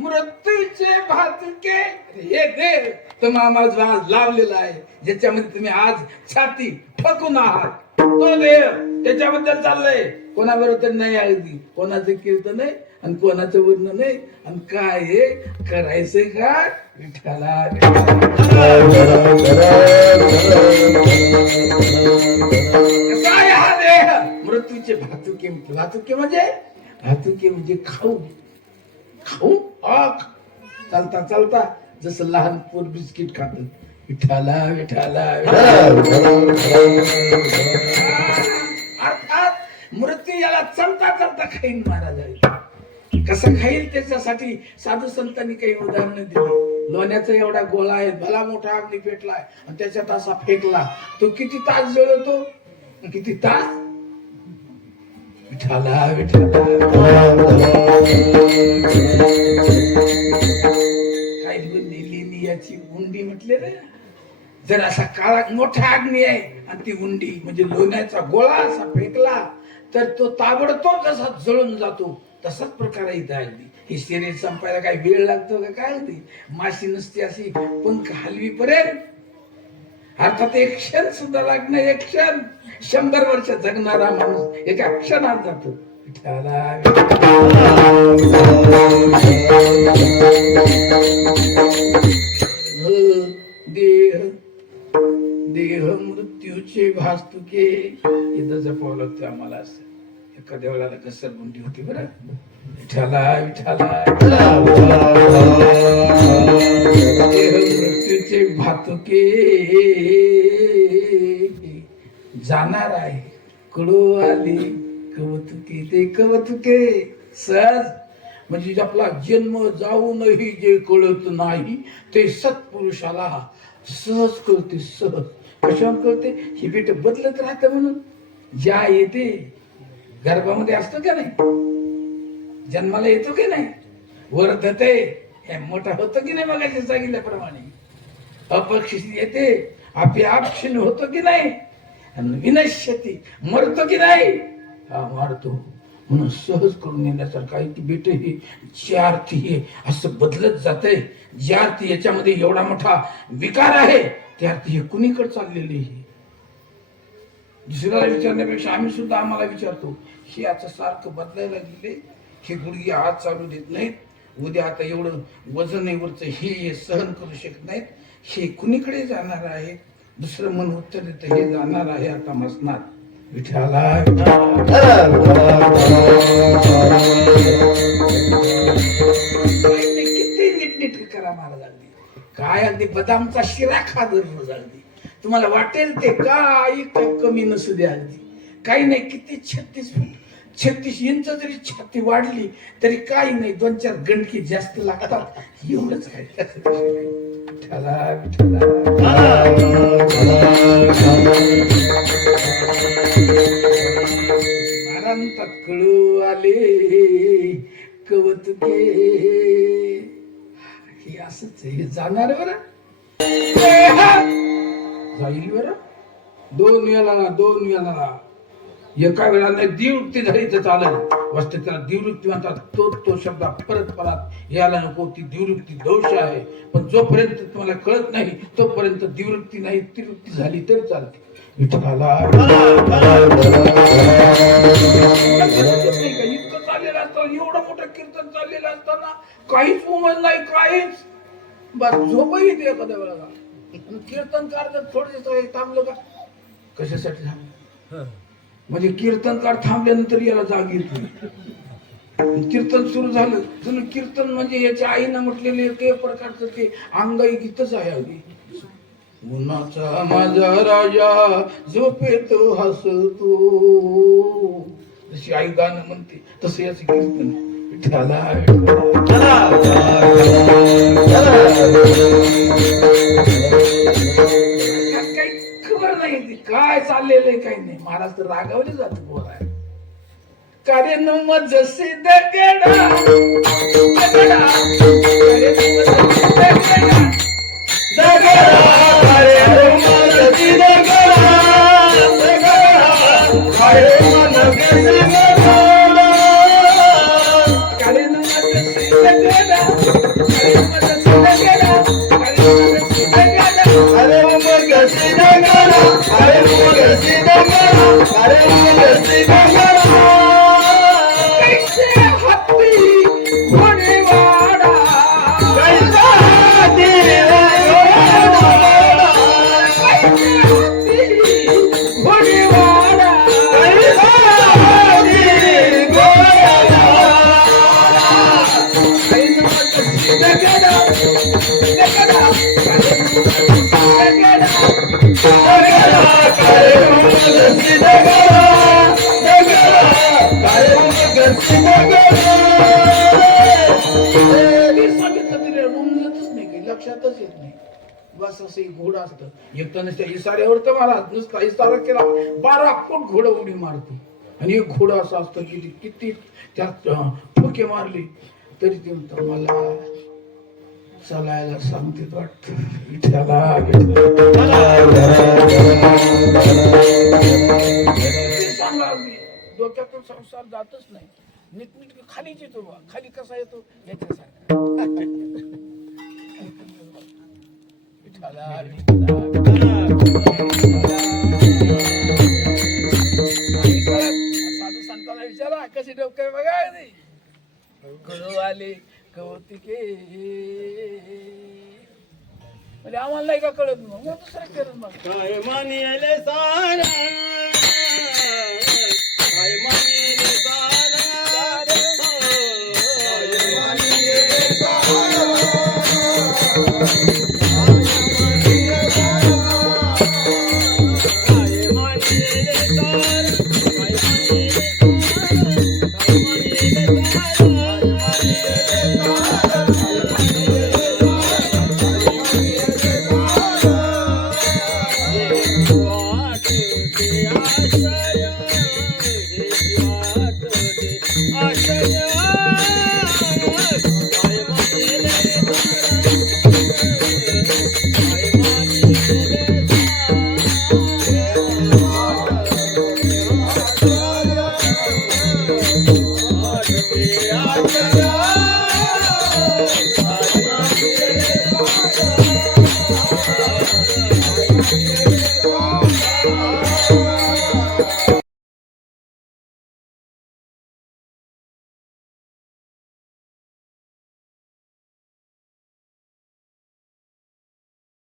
मृत्यूचे भातके हे देव तुम्ही आम्हाला आज लावलेला आहे, ज्याच्यामध्ये तुम्ही आज छाती ठोकून आहात. तो देव त्याच्याबद्दल चाललंय. कोणाबरोबर नाही, अगदी कोणाचं कीर्तन नाही आणि कोणाचं वर्णन नाही. आणि काय हे करायचंय काय विठ्ठला. कसा आहे हा देह? मृत्यूचे भातुके. भातुके म्हणजे खाऊ खाऊ चालता चालता जसं लहान पोर बिस्किट खात. विठाला विठाला अर्थात मृत्यू याला चलता चलता खाईन महाराज. कसं खाईल त्याच्यासाठी साधू संतांनी काही उदाहरणं दिली. लोण्याचा एवढा गोळा आहे, भला मोठा अग्नी पेटलाय आणि त्याच्यात असा फेकला, तो किती तास जळतो? किती तास? विठाला विठाला. काही लिहिली याची उंडी म्हटले रे. जर असा काळा मोठा अग्नी आहे आणि ती उंडी म्हणजे लोण्याचा गोळा असा फेकला तर तो ताबडतोब जसा जळून जातो. तसाच प्रकार आहे इथं. अगदी हे शरीर संपायला काही वेळ लागतो का काय होती? माशी नसते अशी पंख हलवी पर्यंत. अर्थात एक क्षण सुद्धा लागणार. एक क्षण 100 वर्ष जगणारा माणूस एका क्षणात जातो. देह देह मृत्यूचे भास्तुके इथं जपावं लागतं आम्हाला. असं एखाद्या वेळेला घसरगुंडी होती बरं. विठाला विठाला. देह मृत्यूचे भातुके जाणार आहे. कडू आली कवतुके ते कवतुके सहज म्हणजे आपला जन्म जाऊनही जे कळत नाही ते सत्पुरुषाला सहज कळते. सहज कशावर कळते? ही बेट बदलत राहते म्हणून. ज्या येते गर्भामध्ये असतो का नाही, जन्माला येतो की नाही, वर्धते हे मोठा होतो की नाही, मगाशी सांगितल्याप्रमाणे अपक्षित येते आपोआप क्षीण होतो की नाही, विनश्यती मरतो की नाही, हा मारतो. म्हणून सहज करून येण्यासारखं आहे की बेटे ही ज्या अर्थी हे असं बदलत जाते, ज्या अर्थी याच्यामध्ये एवढा मोठा विकार आहे त्या अर्थी हे कुणीकडे चाललेले आहे. दुसऱ्याला विचारण्यापेक्षा आम्ही सुद्धा आम्हाला विचारतो. हे आता सारखं बदलायला गेले, हे गुडघे आज चालू देत नाहीत, उद्या आता एवढं वजन वरच हे सहन करू शकत नाहीत, हे कुणीकडे जाणार आहे? दुसरं मन उत्तर देत हे जाणार आहे आता मसनात. विठाला किती नीटनीट करा महाराज. अगदी काय अगदी बदामचा शिरा खा दररोज. अगदी तुम्हाला वाटेल ते काही कमी नसू द्या. अगदी काही नाही. किती 36 इंच जरी छाती वाढली तरी काही नाही, 2-4 गंडकी जास्त लागतात. एवढंच काय. महाराजांतात कळू आले कवतुके. हे असंच हे जाणार बरं, जाईल बरं. 2 वेळा एका वेळाला दिवृत्ती झाली तर चालेल. वास्तव त्याला दिवृत्ती म्हणतात. तो शब्द परत यायला नको. ती दिवृत्ती दोष आहे. पण जोपर्यंत तुम्हाला कळत नाही तोपर्यंत दिवृत्ती नाही, तिवृत्ती झाली तरी चालते. विठ्ठला इतकं चाललेलं असतं, एवढं मोठं कीर्तन चाललेलं असताना काहीच उमज नाही, काहीच. बस झोपही येते एखाद्या वेळेला. कीर्तनकार जर थोडे थांबलं का, कशासाठी थांबलं? म्हणजे कीर्तनकार थांबल्यानंतर याला जाग येत नाही. कीर्तन सुरू झालं तर कीर्तन म्हणजे याच्या आईनं म्हटलेले एक प्रकारचं ते अंगाई गीतच आहे. अगदी उन्हाचा माझा राजा झोपेत हसतो, जशी आई गाणं म्हणते तसं याचं कीर्तन. काही खबर नाही काय चाललेलं काही नाही. महाराज तर रागावले जातो. बोला कार्य नम जसे दगडा गेला अरे मग सीधा गेला अरे मग सीधा गेला अरे मग सीधा गेला अरे मग सीधा गेला कैसे हत्ती घोडेवाडा कैसा हाती घोडेवाडा कैसे हत्ती घोडेवाडा कैसा हाती घोडेवाडा अरे मग सीधा गेला सीधा गेला अरे मग सीधा गेला लक्षातच येत नाही बस असं एक घोडं असतं एक तर नुसत्या इसाऱ्यावर तर मला नुसता इसारा केला 12 फूट घोडं उडी मारते आणि एक घोडं असं असतं की किती त्यात ठोके मारले तरी ते म्हणतात मला चालायला सांगते वाटत विठ्ठला सांगा डोक्यातून संसार जातच नाही नीटनीट खालीच येतो बा खाली कसा येतो याच्यासारखा साधू संतांना विचारा कशी डोक्या बघा कळू आले कौतिके म्हणजे आम्हाला नाही का कळत मग दुसऱ्या करत मग काय मानिले सारा काय मानिले सारा काय मानिले सारा Thank you.